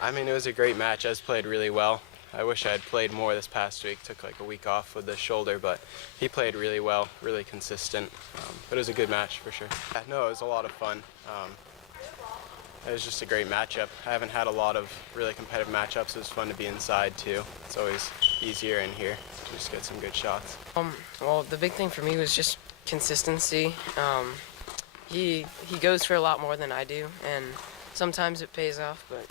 I mean, it was a great match. Ez played really well. I wish I had played more this past week. Took like a week off with the shoulder, but he played really well, really consistent. But it was a good match for sure. Yeah, no, it was a lot of fun. It was just a great matchup. I haven't had a lot of really competitive matchups. It was fun to be inside too. It's always easier in here to just get some good shots. Well, the big thing for me was just consistency. He goes for a lot more than I do, and sometimes it pays off, but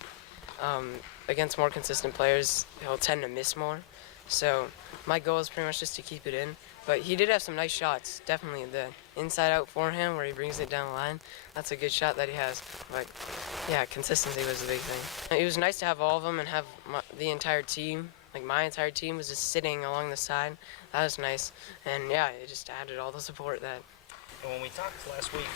against more consistent players, he'll tend to miss more. So my goal is pretty much just to keep it in. But he did have some nice shots, definitely. The inside-out forehand where he brings it down the line, that's a good shot that he has. But yeah, consistency was the big thing. It was nice to have all of them and have the entire team, like my entire team was just sitting along the side. That was nice. And yeah, it just added all the support that. And when we talked last week,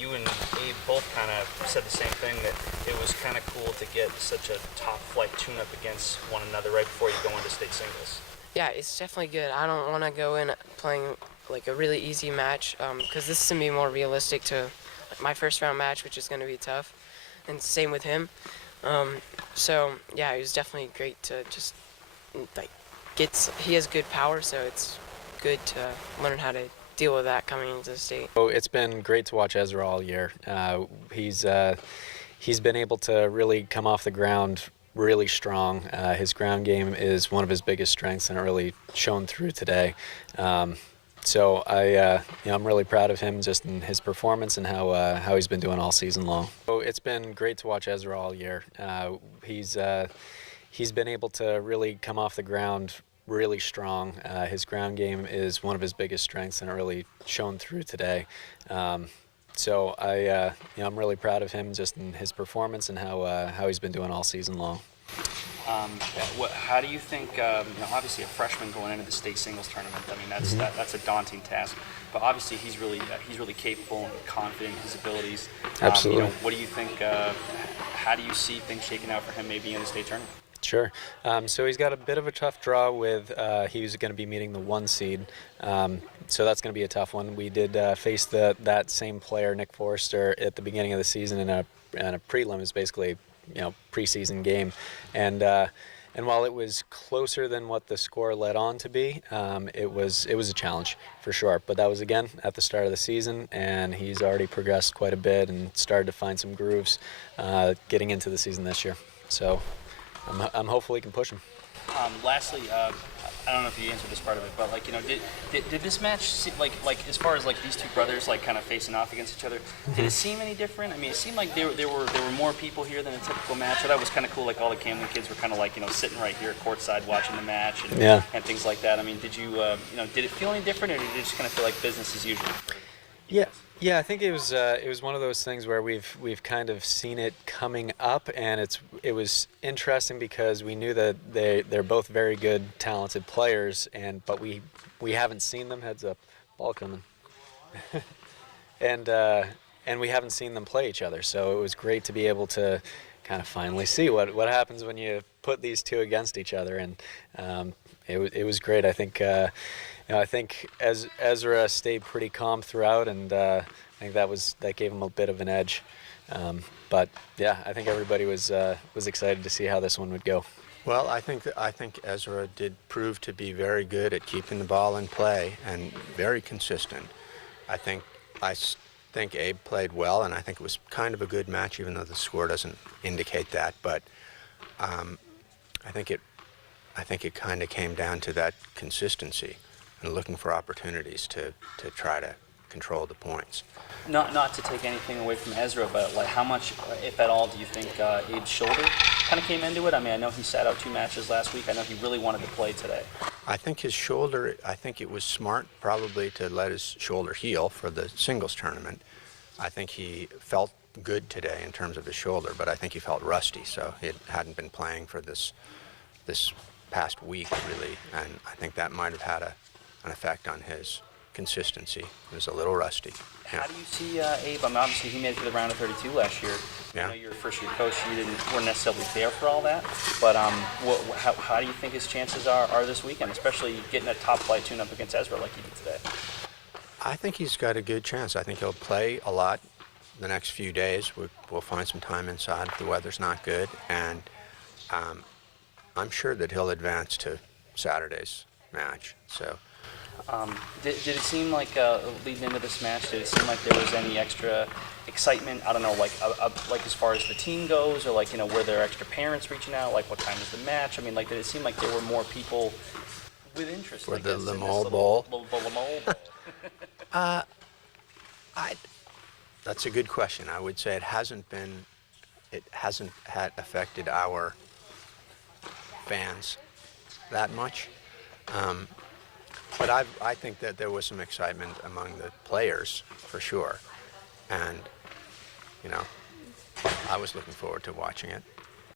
you and Abe both kind of said the same thing, that it was kind of cool to get such a top-flight tune-up against one another right before you go into state singles. Yeah, it's definitely good. I don't want to go in playing like a really easy match because this is going to be more realistic to my first round match, which is going to be tough. And same with him. So yeah, it was definitely great to just like he has good power, so it's good to learn how to deal with that coming into the state. So it's been great to watch Ezra all year. He's been able to really come off the ground really strong. His ground game is one of his biggest strengths, and it really shone through today. So I'm really proud of him just in his performance and how he's been doing all season long. So it's been great to watch Ezra all year. He's been able to really come off the ground really strong. His ground game is one of his biggest strengths, and it really shone through today. So I'm really proud of him just in his performance and how he's been doing all season long. How do you think? Obviously, a freshman going into the state singles tournament. I mean, that's a daunting task. But obviously, he's really capable and confident in his abilities. Absolutely. What do you think? How do you see things shaking out for him, maybe in the state tournament? Sure. So he's got a bit of a tough draw with he was going to be meeting the 1 seed. So that's going to be a tough one. We did face that same player, Nick Forrester, at the beginning of the season in a prelim. Is basically preseason game, and while it was closer than what the score led on to be, it was a challenge for sure. But that was again at the start of the season, and he's already progressed quite a bit and started to find some grooves getting into the season this year. So I'm hopeful he can push him. Lastly, I don't know if you answered this part of it, but did this match like as far as these two brothers kind of facing off against each other? Did it seem any different? I mean, it seemed like there were more people here than a typical match. So that was kind of cool. Like all the Camden kids were kind of sitting right here courtside watching the match and things like that. I mean, did you did it feel any different, or did it just kind of feel like business as usual? Yeah, I think it was one of those things where we've kind of seen it coming up, and it was interesting because we knew that they're both very good, talented players, but we haven't seen them. Heads up, ball coming, and we haven't seen them play each other. So it was great to be able to kind of finally see what happens when you put these two against each other, and it was great. I think. I think Ezra stayed pretty calm throughout, and I think that gave him a bit of an edge. But yeah, I think everybody was excited to see how this one would go. Well, I think Ezra did prove to be very good at keeping the ball in play and very consistent. I think Abe played well, and I think it was kind of a good match, even though the score doesn't indicate that. But I think it kind of came down to that consistency and looking for opportunities to try to control the points. Not to take anything away from Ezra, but how much, if at all, do you think Abe's shoulder kind of came into it? I mean, I know he sat out 2 matches last week. I know he really wanted to play today. I think his shoulder, I think it was smart probably to let his shoulder heal for the singles tournament. I think he felt good today in terms of his shoulder, but I think he felt rusty, so he hadn't been playing for this past week, really, and I think that might have had an effect on his consistency. He was a little rusty. Yeah. How do you see Abe? I mean, obviously he made it to the round of 32 last year. Yeah. I know you're a first-year coach. You weren't necessarily there for all that, but how do you think his chances are this weekend, especially getting a top-flight tune-up against Ezra like he did today? I think he's got a good chance. I think he'll play a lot the next few days. We'll find some time inside if the weather's not good, and I'm sure that he'll advance to Saturday's match. So Did it seem like leading into this match? Did it seem like there was any extra excitement? I don't know, like as far as the team goes, or like were there extra parents reaching out? Like what time is the match? I mean, like did it seem like there were more people with interest for I the guess, in this LeMole Bowl, the LeMole Bowl? that's a good question. I would say it hasn't had affected our fans that much. But I think that there was some excitement among the players for sure, and I was looking forward to watching it.